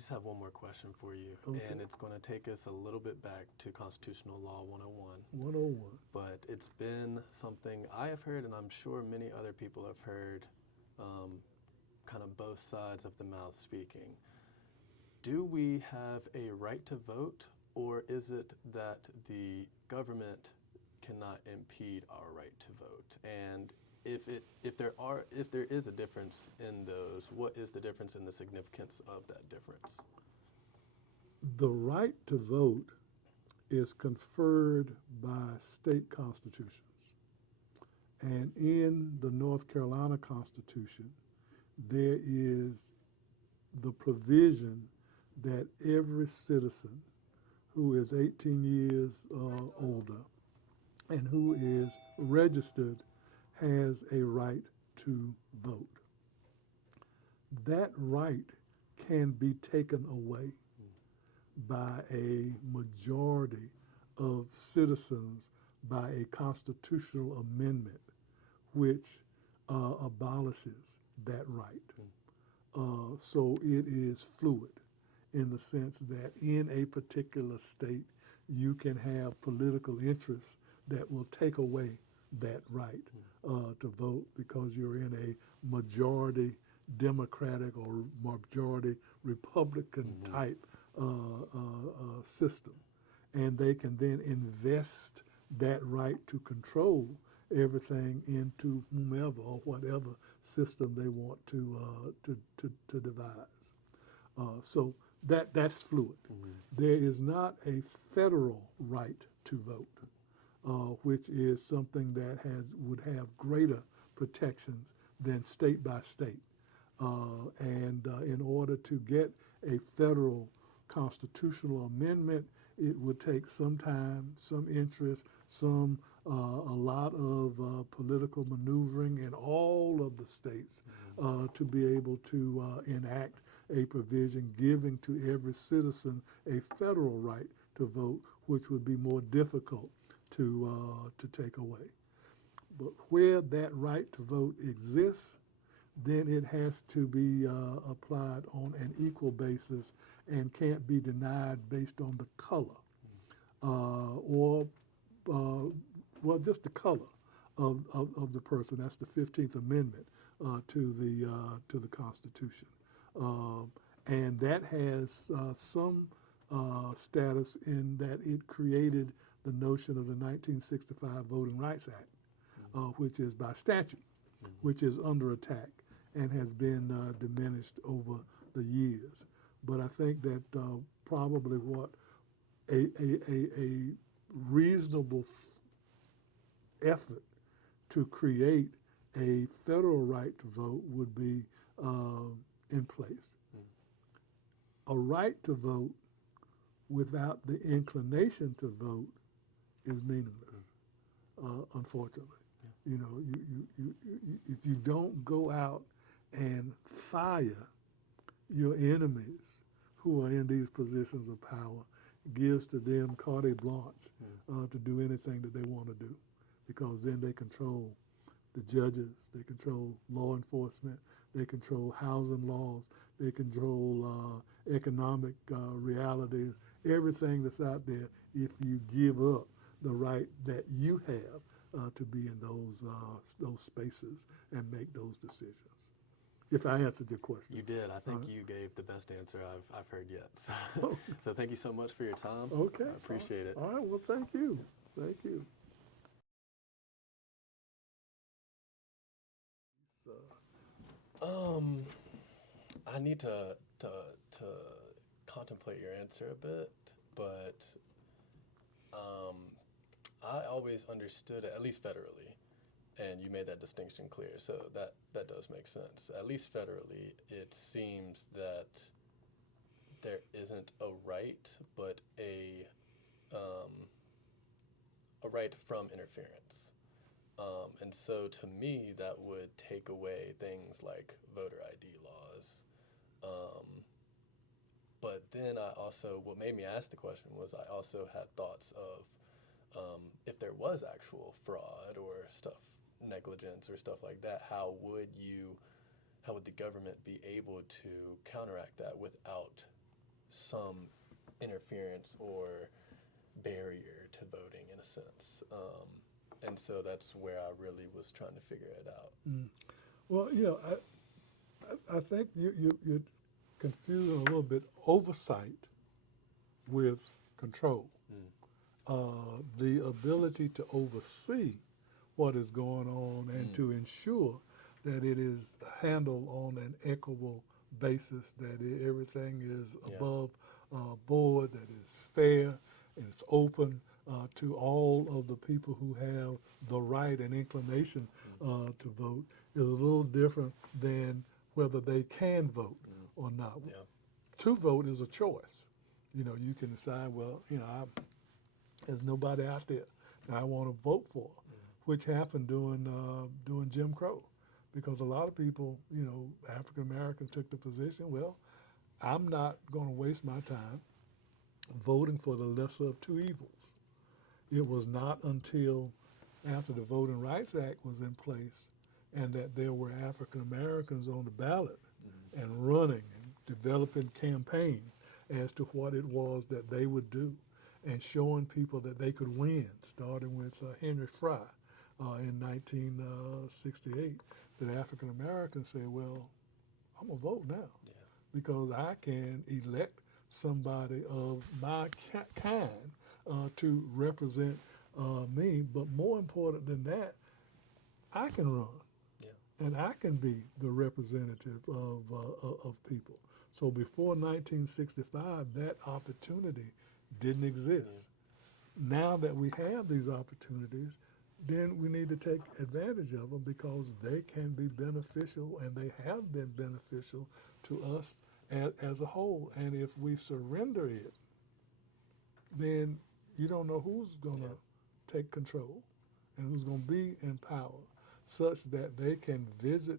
just have one more question for you, Okay. and it's going to take us a little bit back to Constitutional Law 101. 101. But it's been something I have heard, and I'm sure many other people have heard, kind of both sides of the mouth speaking. Do we have a right to vote, or is it that the government cannot impede our right to vote? And if there is a difference in those, what is the difference in the significance of that difference? The right to vote is conferred by state constitutions. And in the North Carolina Constitution, there is the provision that every citizen who is 18 years older and who is registered has a right to vote. That right can be taken away by a majority of citizens by a constitutional amendment which abolishes that right. So it is fluid in the sense that in a particular state you can have political interests that will take away that right to vote because you're in a majority Democratic or majority Republican type system. And they can then invest that right to control everything into whomever or whatever system they want to devise. So that's fluid. There is not a federal right to vote, which is something that would have greater protections than state by state. And in order to get a federal constitutional amendment, it would take some time, some interest, a lot of political maneuvering in all of the states to be able to enact a provision giving to every citizen a federal right to vote, which would be more difficult to take away. But where that right to vote exists, then it has to be applied on an equal basis and can't be denied based on the color or, just the color of the person. That's the 15th Amendment to the Constitution. And that has some status in that it created the notion of the 1965 Voting Rights Act, which is by statute, which is under attack and has been diminished over the years. But I think that probably what a reasonable effort to create a federal right to vote would be in place. A right to vote without the inclination to vote is meaningless, unfortunately. You know, if you don't go out and fire your enemies who are in these positions of power, gives to them carte blanche to do anything that they want to do, because then they control the judges, they control law enforcement, they control housing laws, they control economic realities, everything that's out there if you give up the right that you have to be in those spaces and make those decisions. If I answered your question. You did. I think you gave the best answer I've heard yet. So thank you so much for your time. Okay. I appreciate it. All right. Well, thank you. Thank you. I need to contemplate your answer a bit, but I always understood it, at least federally, and you made that distinction clear, so that does make sense. At least federally, it seems that there isn't a right, but a right from interference. And so to me, that would take away things like voter ID laws. But then what made me ask the question was I also had thoughts of if there was actual fraud or negligence or stuff like that, how would the government be able to counteract that without some interference or barrier to voting in a sense. And so that's where I really was trying to figure it out. Mm. Well, I think you're confusing a little bit oversight with control. The ability to oversee what is going on and to ensure that it is handled on an equitable basis, that everything is above board, that is fair, and it's open to all of the people who have the right and inclination to vote, is a little different than whether they can vote or not. Yeah. To vote is a choice. You can decide, well, there's nobody out there that I want to vote for, which happened during Jim Crow, because a lot of people, African Americans took the position, well, I'm not going to waste my time voting for the lesser of two evils. It was not until after the Voting Rights Act was in place and that there were African Americans on the ballot and running and developing campaigns as to what it was that they would do and showing people that they could win, starting with Henry Fry in 1968, that African Americans say, well, I'm going to vote now because I can elect somebody of my kind to represent me. But more important than that, I can run. And I can be the representative of people. So before 1965, that opportunity didn't exist. Now that we have these opportunities, then we need to take advantage of them because they can be beneficial, and they have been beneficial to us as a whole. And if we surrender it, then you don't know who's going to take control and who's going to be in power, such that they can visit.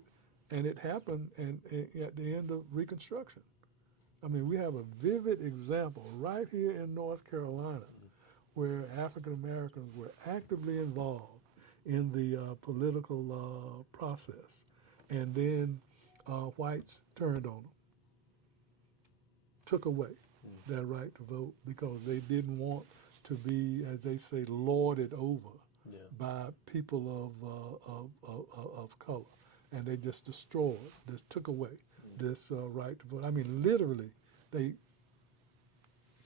And it happened at the end of Reconstruction. I mean, we have a vivid example right here in North Carolina where African Americans were actively involved in the political process. And then whites turned on them, took away that right to vote because they didn't want to be, as they say, lorded over by people of color. And they just destroyed, just took away this right to vote. I mean, literally, they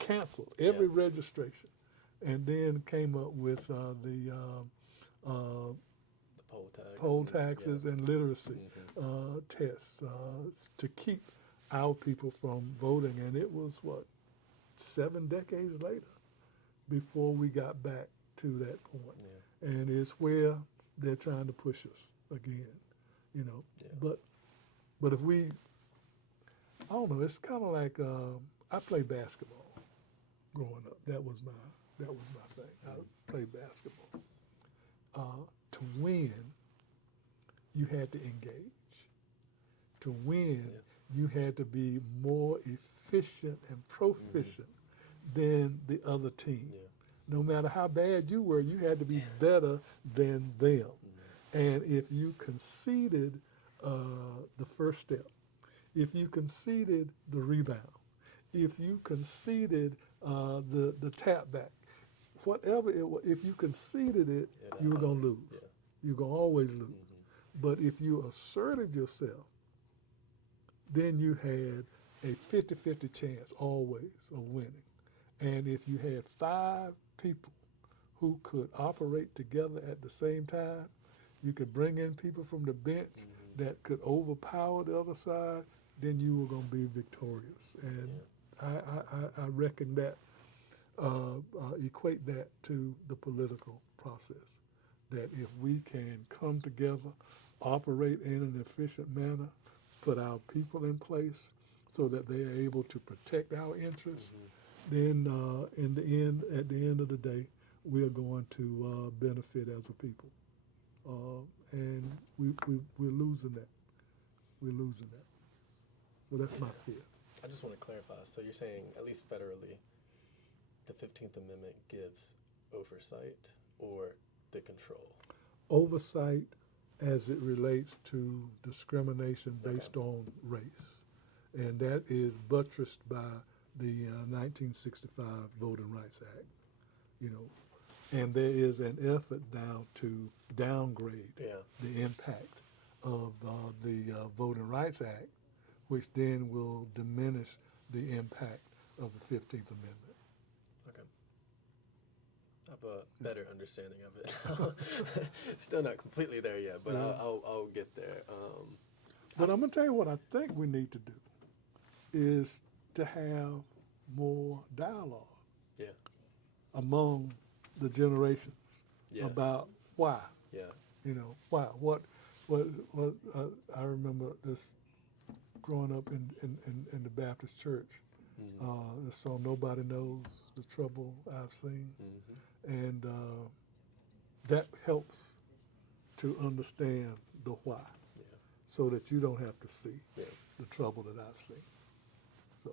canceled every registration and then came up with the poll taxes and literacy tests to keep our people from voting. And it was, 7 decades later before we got back to that point. And it's where they're trying to push us again, But if we, I don't know, it's kind of like I played basketball growing up. That was my thing. I played basketball. To win, you had to engage. To win, you had to be more efficient and proficient than the other team. No matter how bad you were, you had to be better than them. And if you conceded the first step, if you conceded the rebound, if you conceded the tap back, whatever it was, if you conceded it, you were going to lose. You're going to always lose. But if you asserted yourself, then you had a 50-50 chance always of winning. And if you had 5 people who could operate together at the same time, you could bring in people from the bench that could overpower the other side, then you were going to be victorious. And I reckon that, equate that to the political process, that if we can come together, operate in an efficient manner, put our people in place so that they are able to protect our interests, then at the end of the day, we are going to benefit as a people. And we're losing that. We're losing that. So that's my fear. I just want to clarify. So you're saying, at least federally, the 15th Amendment gives oversight or the control? Oversight as it relates to discrimination based on race. And that is buttressed by the 1965 Voting Rights Act, you know, and there is an effort now to downgrade the impact of the Voting Rights Act, which then will diminish the impact of the 15th Amendment. Okay. I have a better understanding of it. Still not completely there yet, but I'll get there. But I'm going to tell you what I think we need to do is to have more dialogue among the generations about why. Yeah. You know, why? What I remember this growing up in the Baptist church. The song "Nobody Knows the Trouble I've Seen," and that helps to understand the why, so that you don't have to see the trouble that I've seen. So